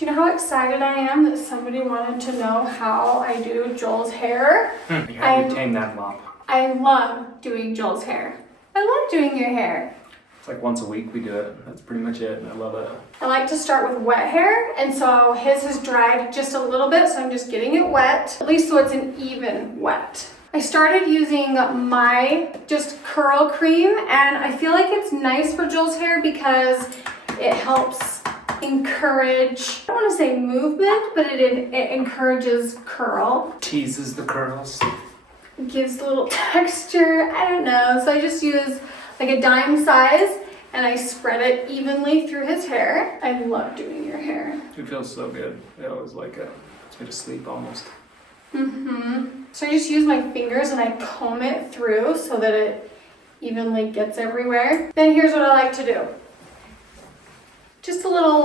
Do you know how excited I am that somebody wanted to know how I do Joel's hair? How do you tame that mop? I love doing Joel's hair. I love doing your hair. It's like once a week we do it. That's pretty much it, and I love it. I like to start with wet hair, and so his has dried just a little bit, so I'm just getting it wet, at least so it's an even wet. I started using my just curl cream, and I feel like it's nice for Joel's hair because it helps encourage, I don't want to say movement, but it encourages curl. Teases the curls. It gives a little texture, I don't know. So I just use like a dime size and I spread it evenly through his hair. I love doing your hair. It feels so good. I always like it. Puts me to sleep almost. So I just use my fingers and I comb it through so that it evenly gets everywhere. Then here's what I like to do. Just a little,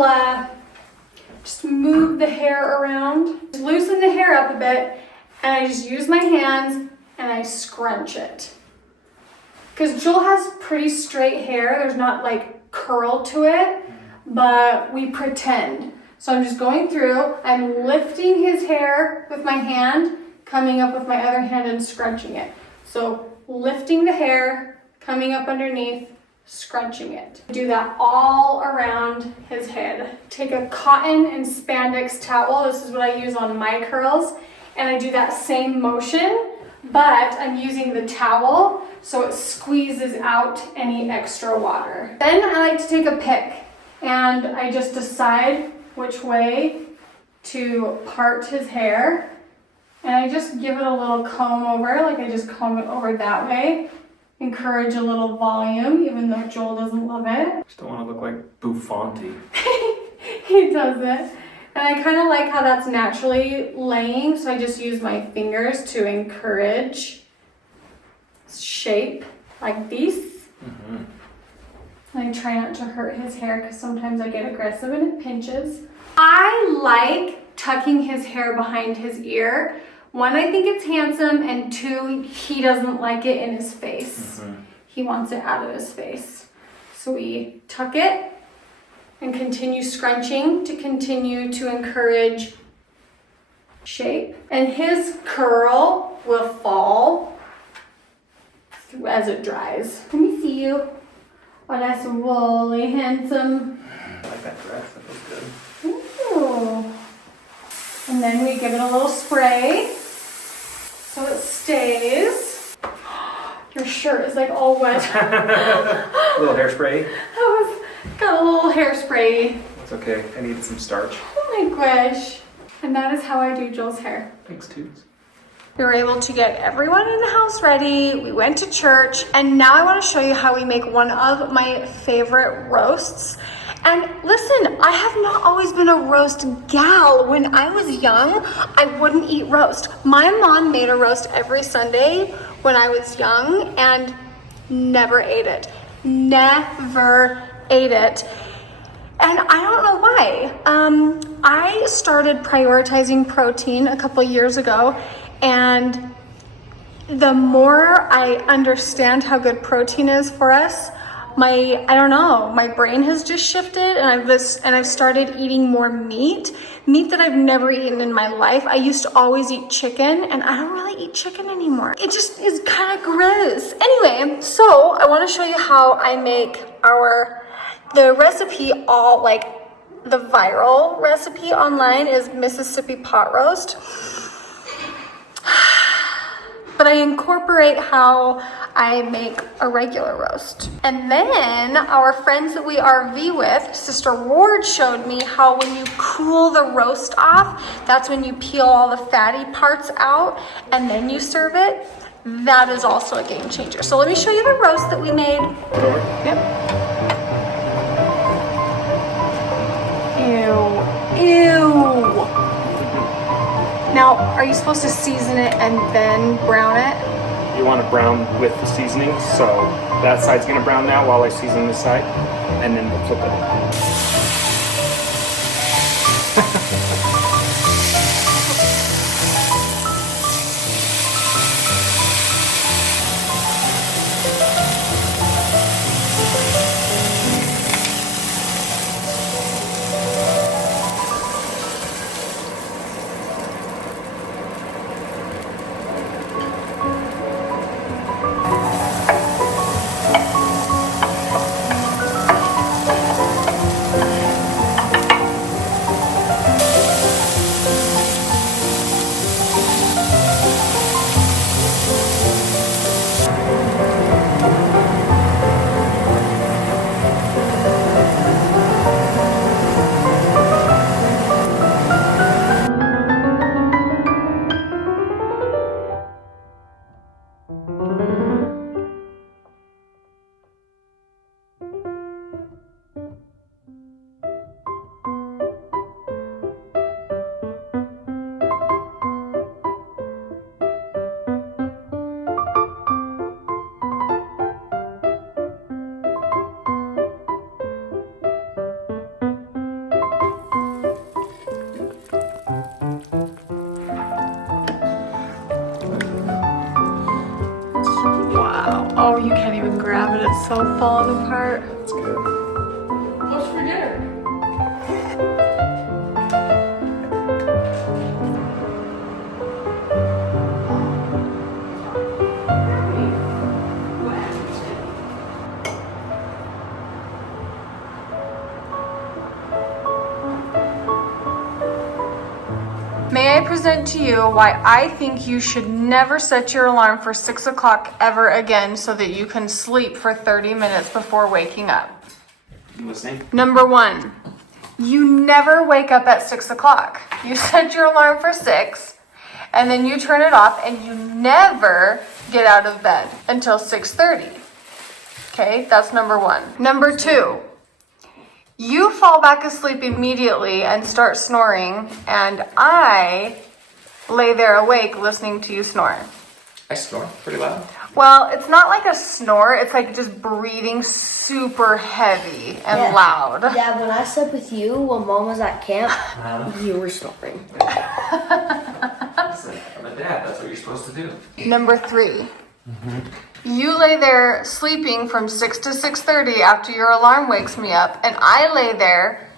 just move the hair around. Just loosen the hair up a bit and I just use my hands and I scrunch it. Because Joel has pretty straight hair. There's not like curl to it, but we pretend. So I'm just going through, I'm lifting his hair with my hand, coming up with my other hand and scrunching it. So lifting the hair, coming up underneath, scrunching it. Do that all around his head. Take a cotton and spandex towel. This is what I use on my curls. And I do that same motion, but I'm using the towel so it squeezes out any extra water. Then I like to take a pick and I just decide which way to part his hair. And I just give it a little comb over, like I just comb it over that way. Encourage a little volume, even though Joel doesn't love it. Just don't want to look like Buffonti. He doesn't. And I kind of like how that's naturally laying, so I just use my fingers to encourage shape like this. And I try not to hurt his hair because sometimes I get aggressive and it pinches. I like tucking his hair behind his ear. One, I think it's handsome, and two, he doesn't like it in his face. He wants it out of his face. So we tuck it and continue scrunching to continue to encourage shape. And his curl will fall as it dries. Let me see you. Oh, that's really handsome. I like that dress. That looks good. Ooh. And then we give it a little spray so it stays. Your shirt is like all wet. A little hairspray. Got a little hairspray. It's okay. I needed some starch. Oh my gosh. And that is how I do Joel's hair. Thanks, Toots. We were able to get everyone in the house ready. We went to church, and now I want to show you how we make one of my favorite roasts. And listen, I have not always been a roast gal. When I was young, I wouldn't eat roast. My mom made a roast every Sunday when I was young and never ate it. Never ate it. And I don't know why. I started prioritizing protein a couple years ago, and the more I understand how good protein is for us, my brain has just shifted, and I've started eating more meat that I've never eaten in my life. I used to always eat chicken, and I don't really eat chicken anymore. It just is kind of gross. Anyway, so I want to show you how I make the recipe. All like the viral recipe online is Mississippi pot roast. But I incorporate how I make a regular roast. And then our friends that we RV with, Sister Ward showed me how when you cool the roast off, that's when you peel all the fatty parts out and then you serve it. That is also a game changer. So let me show you the roast that we made. Yep. Ew. Now, are you supposed to season it and then brown it? You want to brown with the seasoning, so that side's going to brown now while I season this side, and then we'll flip it. you can't even grab it. It's so falling apart. That's good. What's for dinner? May I present to you why I think you should never set your alarm for 6 o'clock ever again so that you can sleep for 30 minutes before waking up. You listening? Number 1, you never wake up at 6 o'clock. You set your alarm for 6 and then you turn it off and you never get out of bed until 6:30. Okay, that's number 1. Number 2, you fall back asleep immediately and start snoring, and I lay there awake listening to you snore. I snore pretty loud. Well, it's not like a snore, it's like just breathing super heavy and loud. Yeah, when I slept with you when Mom was at camp, you were snoring. Listen, I'm a dad. That's what you're supposed to do. Number 3. You lay there sleeping from 6 to 6:30 after your alarm wakes me up, and I lay there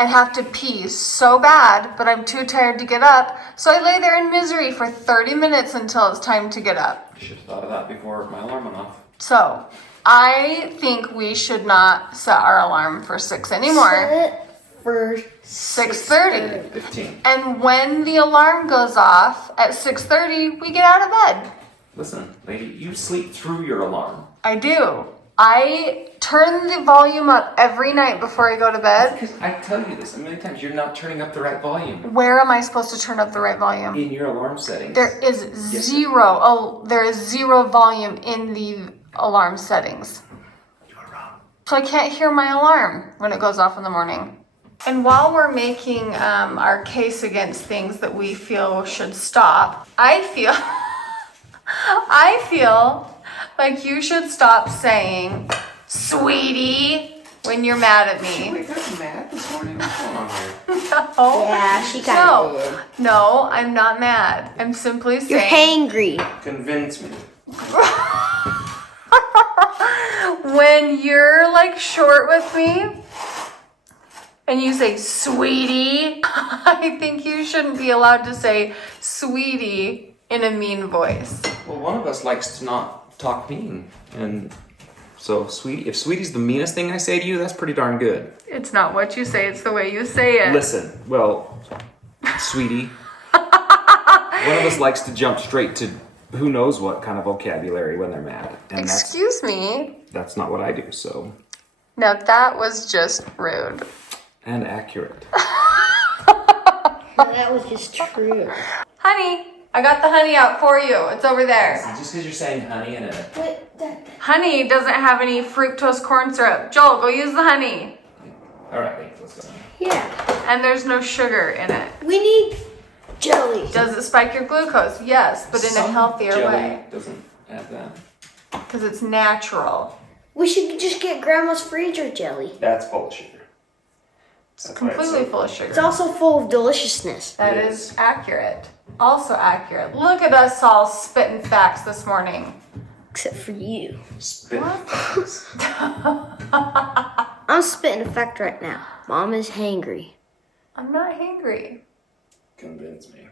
and have to pee so bad, but I'm too tired to get up, so I lay there in misery for 30 minutes until it's time to get up. I should have thought of that before my alarm went off. So, I think we should not set our alarm for 6 anymore. Set it for 6:30. 15. And when the alarm goes off at 6:30, we get out of bed. Listen, lady, you sleep through your alarm. I do. I turn the volume up every night before I go to bed. Because I tell you this a million times, you're not turning up the right volume. Where am I supposed to turn up the right volume? In your alarm settings. There is there is zero volume in the alarm settings. You are wrong. So I can't hear my alarm when it goes off in the morning. And while we're making our case against things that we feel should stop, I feel like you should stop saying, sweetie, when you're mad at me. Wait, that's mad this morning. What's going on here? No. Yeah, she kind of did. No, I'm not mad. I'm simply You're saying. hangry. Convince me. When you're like short with me and you say sweetie, I think you shouldn't be allowed to say sweetie in a mean voice. Well, one of us likes to not talk mean. And so, sweetie, if sweetie's the meanest thing I say to you, that's pretty darn good. It's not what you say, it's the way you say it. Listen, well, sweetie, one of us likes to jump straight to who knows what kind of vocabulary when they're mad. And Excuse me. that's not what I do, so. Now that was just rude. And accurate. That was just true. Honey, I got the honey out for you. It's over there. Just because you're saying honey in a... Wait, Honey doesn't have any fructose corn syrup. Joel, go use the honey. All right, wait, let's go. yeah, And there's no sugar in it. we need jelly. Does it spike your glucose? Yes, but in a Some healthier jelly way. doesn't add that. Because it's natural. We should just get Grandma's freezer jelly. That's full of sugar. It's completely full of It's sugar. also full of deliciousness. That It is is. accurate. Also accurate. Look at us all spitting facts this morning. Except for you. Spit. I'm spitting a fact right now. Mom is hangry. I'm not hangry. Convince me.